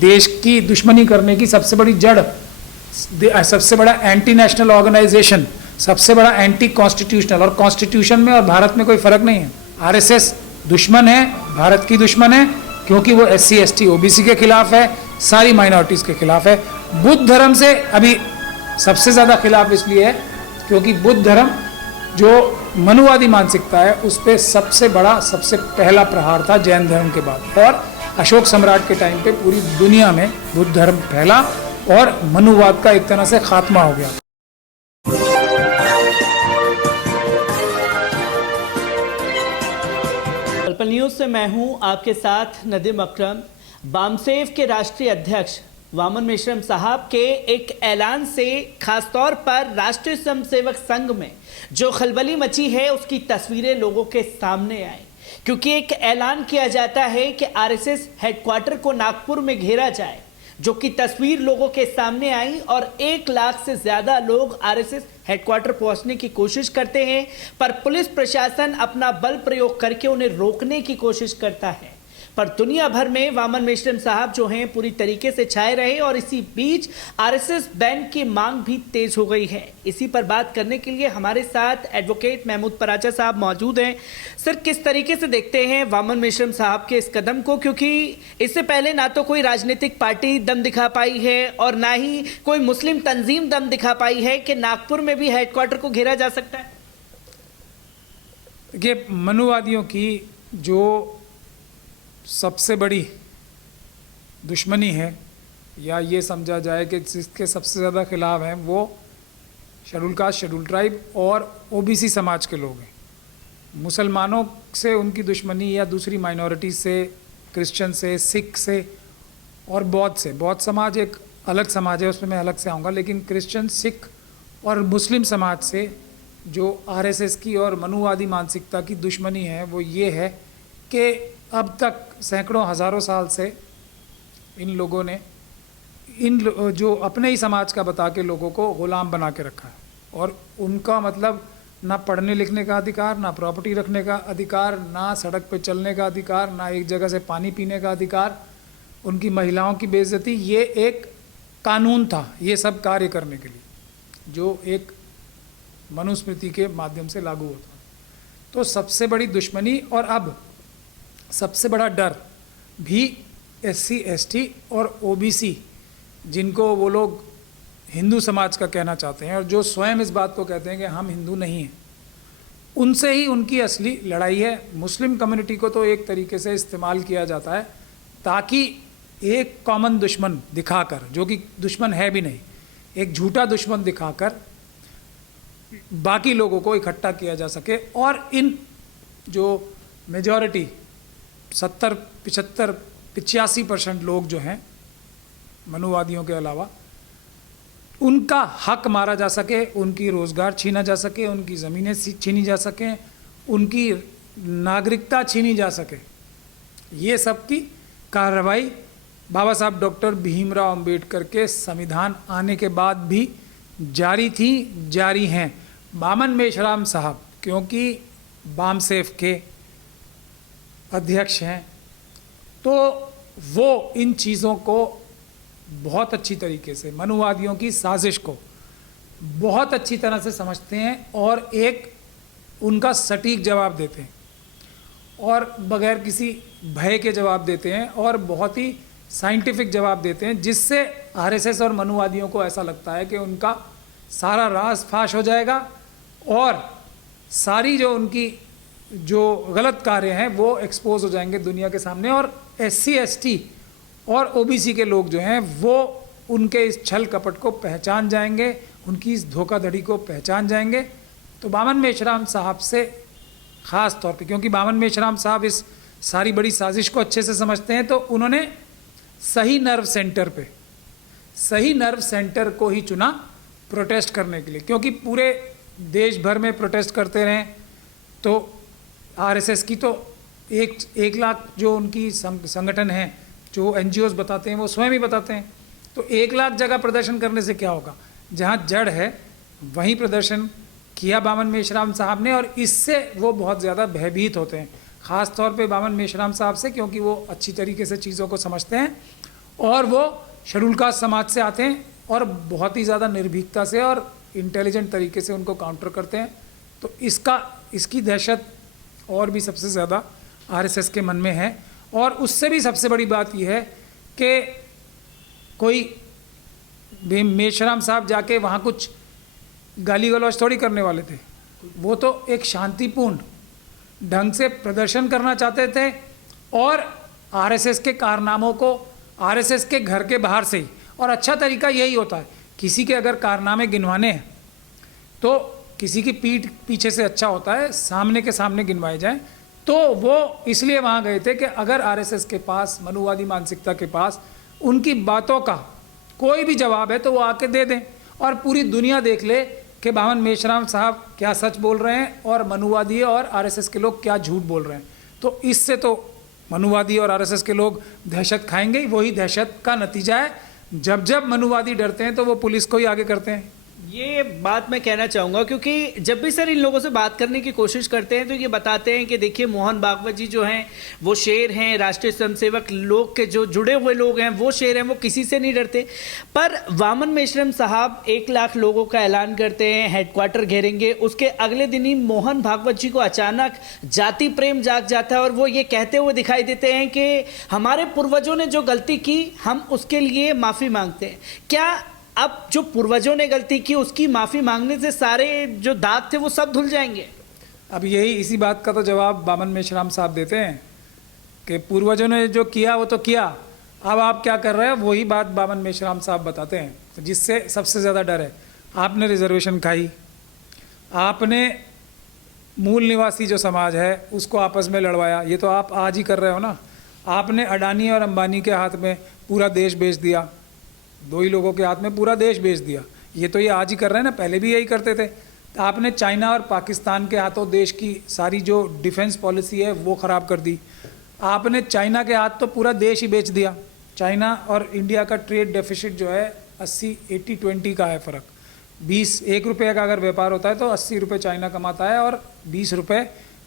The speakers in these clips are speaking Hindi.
देश की दुश्मनी करने की सबसे बड़ी जड़, सबसे बड़ा एंटी नेशनल ऑर्गेनाइजेशन, सबसे बड़ा एंटी कॉन्स्टिट्यूशनल, और कॉन्स्टिट्यूशन में और भारत में कोई फर्क नहीं है। आरएसएस दुश्मन है, भारत की दुश्मन है, क्योंकि वो एससी एसटी ओबीसी के खिलाफ है, सारी माइनॉरिटीज के खिलाफ है। बुद्ध धर्म से अभी सबसे ज्यादा खिलाफ इसलिए है क्योंकि बुद्ध धर्म जो मनुवादी मानसिकता है उस पर सबसे बड़ा, सबसे पहला प्रहार था जैन धर्म के बाद, और अशोक सम्राट के टाइम पे पूरी दुनिया में बुद्ध धर्म फैला और मनुवाद का एक तरह से खात्मा हो गया। पल न्यूज से मैं हूं आपके साथ नदीम अकरम। बामसेफ के राष्ट्रीय अध्यक्ष वामन मेश्राम साहब के एक ऐलान से खासतौर पर राष्ट्रीय स्वयंसेवक संघ में जो खलबली मची है उसकी तस्वीरें लोगों के सामने आई, क्योंकि एक ऐलान किया जाता है कि आरएसएस हेडक्वार्टर को नागपुर में घेरा जाए, जो कि तस्वीर लोगों के सामने आई और 1 लाख से ज्यादा लोग आरएसएस हेडक्वार्टर पहुंचने की कोशिश करते हैं, पर पुलिस प्रशासन अपना बल प्रयोग करके उन्हें रोकने की कोशिश करता है। पर दुनिया भर में वामन मेश्राम साहब जो हैं पूरी तरीके से छाए रहे और इसी बीच आरएसएस बैन की मांग भी तेज हो गई है। इसी पर बात करने के लिए हमारे साथ एडवोकेट महमूद पराचा साहब मौजूद हैं। सर, किस तरीके से देखते हैं वामन मेश्राम साहब के इस कदम को, क्योंकि इससे पहले ना तो कोई राजनीतिक पार्टी दम दिखा पाई है और ना ही कोई मुस्लिम तंजीम दम दिखा पाई है कि नागपुर में भी हेडक्वार्टर को घेरा जा सकता है। देखिए, मनुवादियों की जो सबसे बड़ी दुश्मनी है, या ये समझा जाए कि जिसके सबसे ज़्यादा खिलाफ हैं, वो शेड्यूल कास्ट, शेड्यूल ट्राइब और ओबीसी समाज के लोग हैं। मुसलमानों से उनकी दुश्मनी या दूसरी माइनॉरिटी से, क्रिश्चियन से, सिख से और बौद्ध से, बौद्ध समाज एक अलग समाज है, उसमें मैं अलग से आऊँगा, लेकिन क्रिश्चियन, सिख और मुस्लिम समाज से जो आरएसएस की और मनुवादी मानसिकता की दुश्मनी है वो ये है कि अब तक सैकड़ों हज़ारों साल से इन लोगों ने जो अपने ही समाज का बता के लोगों को गुलाम बना के रखा है, और उनका मतलब ना पढ़ने लिखने का अधिकार, ना प्रॉपर्टी रखने का अधिकार, ना सड़क पे चलने का अधिकार, ना एक जगह से पानी पीने का अधिकार, उनकी महिलाओं की बेइज्जती, ये एक कानून था ये सब कार्य करने के लिए, जो एक मनुस्मृति के माध्यम से लागू होता। तो सबसे बड़ी दुश्मनी और अब सबसे बड़ा डर भी एससी एसटी और ओबीसी, जिनको वो लोग हिंदू समाज का कहना चाहते हैं और जो स्वयं इस बात को कहते हैं कि हम हिंदू नहीं हैं, उनसे ही उनकी असली लड़ाई है। मुस्लिम कम्युनिटी को तो एक तरीके से इस्तेमाल किया जाता है ताकि एक कॉमन दुश्मन दिखाकर, जो कि दुश्मन है भी नहीं, एक झूठा दुश्मन दिखाकर बाकी लोगों को इकट्ठा किया जा सके, और इन जो मेजॉरिटी 70, 75, 85% लोग जो हैं मनुवादियों के अलावा, उनका हक मारा जा सके, उनकी रोज़गार छीना जा सके, उनकी ज़मीनें छीनी जा सकें, उनकी नागरिकता छीनी जा सके। ये सब की कार्रवाई बाबा साहब डॉक्टर भीमराव अंबेडकर के संविधान आने के बाद भी जारी थी, जारी हैं। वामन मेश्राम साहब क्योंकि बामसेफ के अध्यक्ष हैं, तो वो इन चीज़ों को बहुत अच्छी तरीके से, मनुवादियों की साजिश को बहुत अच्छी तरह से समझते हैं और एक उनका सटीक जवाब देते हैं, और बगैर किसी भय के जवाब देते हैं, और बहुत ही साइंटिफिक जवाब देते हैं, जिससे आरएसएस और मनुवादियों को ऐसा लगता है कि उनका सारा राज फाश हो जाएगा और सारी जो उनकी जो गलत कार्य हैं वो एक्सपोज हो जाएंगे दुनिया के सामने, और एससी एसटी और ओबीसी के लोग जो हैं वो उनके इस छल कपट को पहचान जाएंगे, उनकी इस धोखाधड़ी को पहचान जाएंगे। तो वामन मेश्राम साहब से ख़ास तौर पे, क्योंकि वामन मेश्राम साहब इस सारी बड़ी साजिश को अच्छे से समझते हैं, तो उन्होंने सही नर्व सेंटर को ही चुना प्रोटेस्ट करने के लिए, क्योंकि पूरे देश भर में प्रोटेस्ट करते रहें तो आरएसएस की तो 1 लाख जो उनकी संगठन हैं, जो एनजीओज बताते हैं, वो स्वयं ही बताते हैं, तो 1 लाख जगह प्रदर्शन करने से क्या होगा। जहाँ जड़ है वहीं प्रदर्शन किया वामन मेश्राम साहब ने, और इससे वो बहुत ज़्यादा भयभीत होते हैं, ख़ास तौर पे वामन मेश्राम साहब से, क्योंकि वो अच्छी तरीके से चीज़ों को समझते हैं और वो शेड्यूल कास्ट समाज से आते हैं और बहुत ही ज़्यादा निर्भीकता से और इंटेलिजेंट तरीके से उनको काउंटर करते हैं। तो इसकी दहशत और भी सबसे ज़्यादा आरएसएस के मन में है। और उससे भी सबसे बड़ी बात यह है कि कोई मेश्राम साहब जाके वहाँ कुछ गाली गलौज थोड़ी करने वाले थे, वो तो एक शांतिपूर्ण ढंग से प्रदर्शन करना चाहते थे और आरएसएस के कारनामों को आरएसएस के घर के बाहर से ही, और अच्छा तरीका यही होता है, किसी के अगर कारनामे गिनवाने हैं तो किसी की पीठ पीछे से अच्छा होता है सामने के सामने गिनवाए जाएं। तो वो इसलिए वहाँ गए थे कि अगर आरएसएस के पास, मनुवादी मानसिकता के पास उनकी बातों का कोई भी जवाब है तो वो आके दे दें और पूरी दुनिया देख ले कि बामन मेश्राम साहब क्या सच बोल रहे हैं और मनुवादी और आरएसएस के लोग क्या झूठ बोल रहे हैं। तो इससे तो मनुवादी और आरएसएस के लोग दहशत खाएंगे। वही दहशत का नतीजा है, जब जब मनुवादी डरते हैं तो वो पुलिस को ही आगे करते हैं। ये बात मैं कहना चाहूँगा, क्योंकि जब भी सर इन लोगों से बात करने की कोशिश करते हैं तो ये बताते हैं कि देखिए मोहन भागवत जी जो हैं वो शेर हैं, राष्ट्रीय स्वयंसेवक लोग के जो जुड़े हुए लोग हैं वो शेर हैं, वो किसी से नहीं डरते। पर वामन मेश्राम साहब 1 लाख लोगों का ऐलान करते हैं, हेडक्वार्टर घेरेंगे, उसके अगले दिन ही मोहन भागवत जी को अचानक जाति प्रेम जाग जाता है और वो ये कहते हुए दिखाई देते हैं कि हमारे पूर्वजों ने जो गलती की हम उसके लिए माफ़ी मांगते हैं। क्या अब जो पूर्वजों ने गलती की उसकी माफ़ी मांगने से सारे जो दाग थे वो सब धुल जाएंगे? अब यही इसी बात का तो जवाब बामन मेश्राम साहब देते हैं कि पूर्वजों ने जो किया वो तो किया, अब आप क्या कर रहे हैं वही बात बामन मेश्राम साहब बताते हैं। तो जिससे सबसे ज़्यादा डर है, आपने रिजर्वेशन खाई, आपने मूल निवासी जो समाज है उसको आपस में लड़वाया, ये तो आप आज ही कर रहे हो ना। आपने अडानी और अंबानी के हाथ में पूरा देश बेच दिया, 2 ही लोगों के हाथ में पूरा देश बेच दिया, ये तो ये आज ही कर रहे हैं ना, पहले भी यही करते थे। आपने चाइना और पाकिस्तान के हाथों देश की सारी जो डिफेंस पॉलिसी है वो ख़राब कर दी। आपने चाइना के हाथ तो पूरा देश ही बेच दिया। चाइना और इंडिया का ट्रेड डेफिसिट जो है 80-20 का है फ़र्क। 1 रुपये का अगर व्यापार होता है तो 80 रुपये चाइना कमाता है और 20 रुपये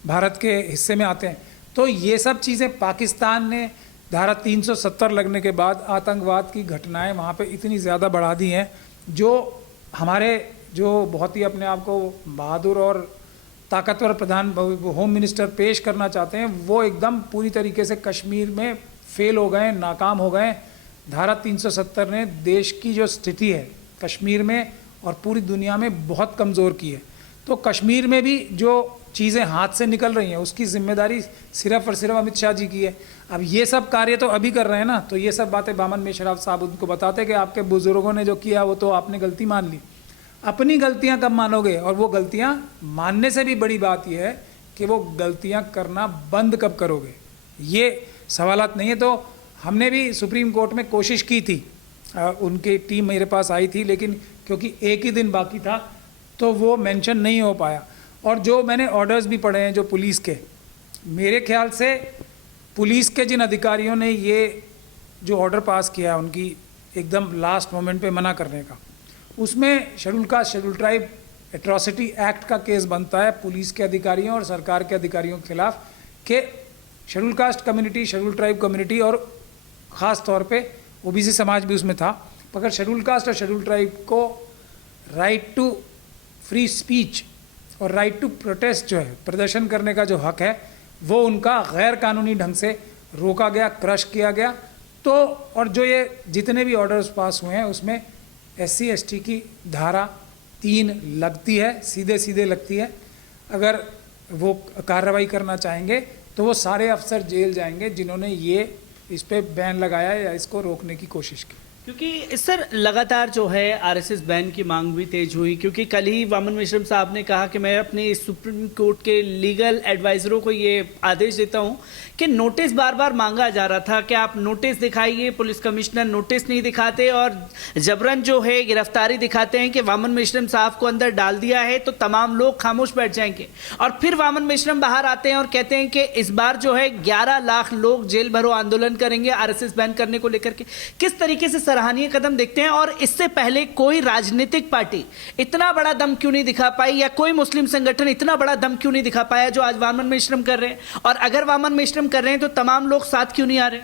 भारत के हिस्से में आते हैं। तो ये सब चीज़ें पाकिस्तान ने धारा 370 लगने के बाद आतंकवाद की घटनाएं वहाँ पे इतनी ज़्यादा बढ़ा दी हैं, जो हमारे जो बहुत ही अपने आप को बहादुर और ताकतवर प्रधान होम मिनिस्टर पेश करना चाहते हैं, वो एकदम पूरी तरीके से कश्मीर में फेल हो गए, नाकाम हो गए। धारा 370 ने देश की जो स्थिति है कश्मीर में और पूरी दुनिया में बहुत कमज़ोर की है। तो कश्मीर में भी जो चीज़ें हाथ से निकल रही हैं उसकी जिम्मेदारी सिर्फ और सिर्फ अमित शाह जी की है। अब ये सब कार्य तो अभी कर रहे हैं ना, तो ये सब बातें बामन मेश्राम साहब उनको बताते हैं कि आपके बुजुर्गों ने जो किया वो तो आपने गलती मान ली। अपनी गलतियां कब मानोगे? और वो गलतियां मानने से भी बड़ी बात यह है कि वो गलतियां करना बंद कब करोगे, ये सवालात नहीं है। तो हमने भी सुप्रीम कोर्ट में कोशिश की थी, उनकी टीम मेरे पास आई थी, लेकिन क्योंकि एक ही दिन बाकी था तो वो मेंशन नहीं हो पाया। और जो मैंने ऑर्डर्स भी पढ़े हैं जो पुलिस के, मेरे ख्याल से पुलिस के जिन अधिकारियों ने ये जो ऑर्डर पास किया उनकी एकदम लास्ट मोमेंट पे मना करने का, उसमें schedule caste schedule tribe atrocity act का केस बनता है पुलिस के अधिकारियों और सरकार के अधिकारियों के खिलाफ कि schedule caste community, schedule tribe community और ख़ास तौर पे ओबीसी समाज भी उसमें था, मगर शेड्यूल कास्ट और शेड्यूल ट्राइब को राइट टू फ्री स्पीच और राइट टू प्रोटेस्ट जो है, प्रदर्शन करने का जो हक है, वो उनका गैर कानूनी ढंग से रोका गया, क्रश किया गया। तो और जो ये जितने भी ऑर्डर्स पास हुए हैं उसमें SC ST की धारा 3 लगती है, सीधे सीधे लगती है। अगर वो कार्रवाई करना चाहेंगे तो वो सारे अफसर जेल जाएंगे जिन्होंने ये इस पे बैन लगाया या इसको रोकने की कोशिश की। क्योंकि सर लगातार जो है आरएसएस बैन की मांग भी तेज हुई, क्योंकि कल ही वामन मेश्राम साहब ने कहा कि मैं अपने सुप्रीम कोर्ट के लीगल एडवाइज़रों को ये आदेश देता हूं कि नोटिस बार बार मांगा जा रहा था कि आप नोटिस दिखाइए, पुलिस कमिश्नर नोटिस नहीं दिखाते और जबरन जो है गिरफ्तारी दिखाते हैं कि वामन मेश्राम साहब को अंदर डाल दिया है तो तमाम लोग खामोश बैठ जाएंगे। और फिर वामन मेश्राम बाहर आते हैं और कहते हैं कि इस बार जो है 11 लाख लोग जेल भरो आंदोलन करेंगे आरएसएस बैन करने को लेकर के। किस तरीके से सराहनीय कदम देखते हैं? और इससे पहले कोई राजनीतिक पार्टी इतना बड़ा दम क्यों नहीं दिखा पाई, या कोई मुस्लिम संगठन इतना बड़ा दम क्यों नहीं दिखा पाया जो आज वामन मेश्राम कर रहे हैं? और अगर वामन मेश्राम कर रहे हैं तो तमाम लोग साथ क्यों नहीं आ रहे?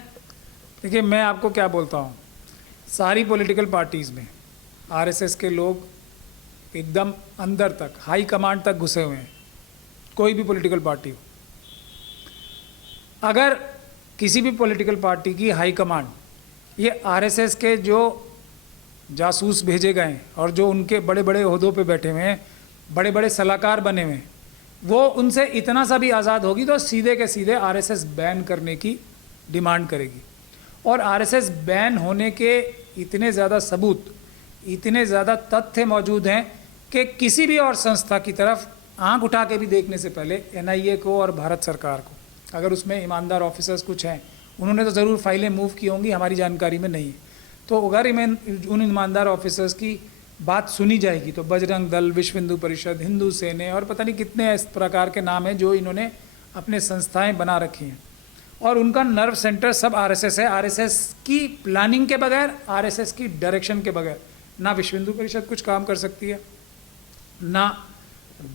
देखिए, मैं आपको क्या बोलता हूँ, सारी पॉलिटिकल पार्टीज़ में आरएसएस के लोग एकदम अंदर तक, हाई कमांड तक घुसे हुए हैं, कोई भी पॉलिटिकल पार्टी हो। अगर किसी भी पॉलिटिकल पार्टी की हाई कमांड ये आरएसएस के जो जासूस भेजे गए हैं और जो उनके बड़े बड़े ओहदों पे बैठे हुए हैं, बड़े बड़े सलाहकार बने हुए हैं, वो उनसे इतना सा भी आज़ाद होगी तो सीधे के सीधे आरएसएस बैन करने की डिमांड करेगी। और आरएसएस बैन होने के इतने ज़्यादा सबूत, इतने ज़्यादा तथ्य मौजूद हैं कि किसी भी और संस्था की तरफ आंख उठा के भी देखने से पहले एनआईए को और भारत सरकार को, अगर उसमें ईमानदार ऑफिसर्स कुछ हैं, उन्होंने तो ज़रूर फाइलें मूव की होंगी, हमारी जानकारी में नहीं है। तो अगर उन ईमानदार ऑफिसर्स की बात सुनी जाएगी तो बजरंग दल, विश्व हिंदू परिषद, हिंदू सेने और पता नहीं कितने इस प्रकार के नाम हैं जो इन्होंने अपने संस्थाएं बना रखी हैं, और उनका नर्व सेंटर सब आरएसएस है। आरएसएस की प्लानिंग के बगैर, आरएसएस की डायरेक्शन के बगैर ना विश्व हिंदू परिषद कुछ काम कर सकती है, ना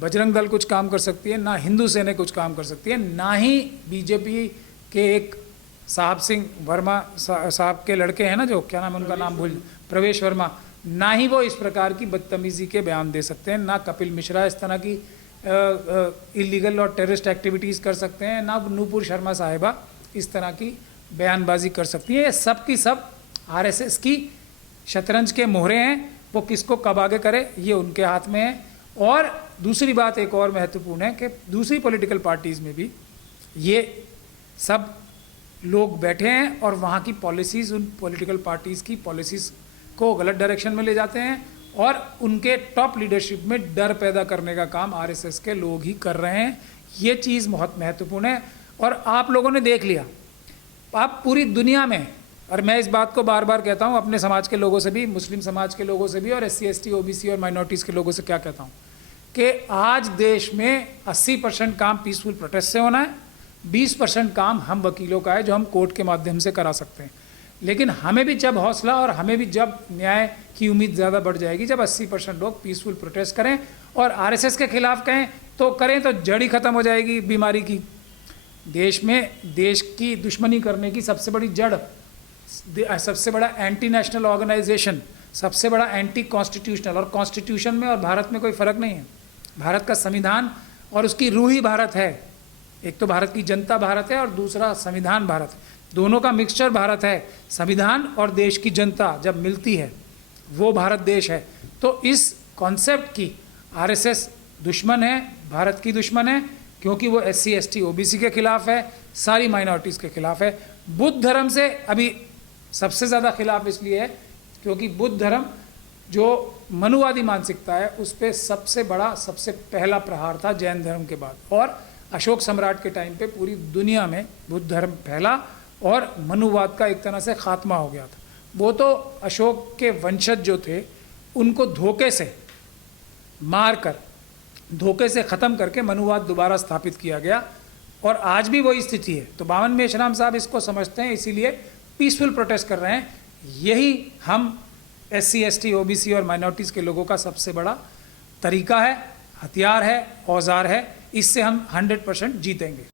बजरंग दल कुछ काम कर सकती है, ना हिंदू सेना कुछ काम कर सकती है, ना ही बीजेपी के एक साहब सिंह वर्मा साहब के लड़के हैं ना, जो क्या नाम है उनका, नाम भूल, प्रवेश वर्मा, ना ही वो इस प्रकार की बदतमीजी के बयान दे सकते हैं, ना कपिल मिश्रा इस तरह की इलीगल और टेररिस्ट एक्टिविटीज़ कर सकते हैं, ना नूपुर शर्मा साहिबा इस तरह की बयानबाजी कर सकती है। ये सब की सब आरएसएस की शतरंज के मोहरे हैं, वो किसको कब आगे करे ये उनके हाथ में है। और दूसरी बात एक और महत्वपूर्ण है कि दूसरी पॉलिटिकल पार्टीज़ में भी ये सब लोग बैठे हैं और वहाँ की पॉलिसीज़, उन पॉलिटिकल पार्टीज़ की पॉलिसीज़ को गलत डायरेक्शन में ले जाते हैं और उनके टॉप लीडरशिप में डर पैदा करने का काम आरएसएस के लोग ही कर रहे हैं। ये चीज़ बहुत महत्वपूर्ण है और आप लोगों ने देख लिया, आप पूरी दुनिया में, और मैं इस बात को बार बार कहता हूँ अपने समाज के लोगों से भी, मुस्लिम समाज के लोगों से भी, और SC ST OBC और माइनॉरिटीज़ के लोगों से क्या कहता हूँ कि आज देश में 80% काम पीसफुल प्रोटेस्ट से होना है, 20% काम हम वकीलों का है जो हम कोर्ट के माध्यम से करा सकते हैं। लेकिन हमें भी जब हौसला और हमें भी जब न्याय की उम्मीद ज़्यादा बढ़ जाएगी, जब 80% लोग पीसफुल प्रोटेस्ट करें और आरएसएस के खिलाफ कहें तो करें, तो जड़ ही खत्म हो जाएगी बीमारी की। देश में देश की दुश्मनी करने की सबसे बड़ी जड़, सबसे बड़ा एंटी नेशनल ऑर्गेनाइजेशन, सबसे बड़ा एंटी कॉन्स्टिट्यूशनल, और कॉन्स्टिट्यूशन में और भारत में कोई फ़र्क नहीं है। भारत का संविधान और उसकी रूह ही भारत है। एक तो भारत की जनता भारत है और दूसरा संविधान भारत है, दोनों का मिक्सचर भारत है। संविधान और देश की जनता जब मिलती है वो भारत देश है। तो इस कॉन्सेप्ट की आरएसएस दुश्मन है, भारत की दुश्मन है, क्योंकि वो SC ST OBC के खिलाफ है, सारी माइनॉरिटीज़ के खिलाफ है। बुद्ध धर्म से अभी सबसे ज़्यादा खिलाफ इसलिए है क्योंकि बुद्ध धर्म जो मनुवादी मानसिकता है उस पर सबसे बड़ा, सबसे पहला प्रहार था जैन धर्म के बाद, और अशोक सम्राट के टाइम पे पूरी दुनिया में बुद्ध धर्म फैला और मनुवाद का एक तरह से खात्मा हो गया था। वो तो अशोक के वंशज जो थे उनको धोखे से मार कर, धोखे से ख़त्म करके मनुवाद दोबारा स्थापित किया गया, और आज भी वही स्थिति है। तो बावन मेश्राम साहब इसको समझते हैं, इसीलिए पीसफुल प्रोटेस्ट कर रहे हैं। यही हम SC ST OBC और माइनॉरिटीज़ के लोगों का सबसे बड़ा तरीका है, हथियार है, औजार है। इससे हम 100% जीतेंगे।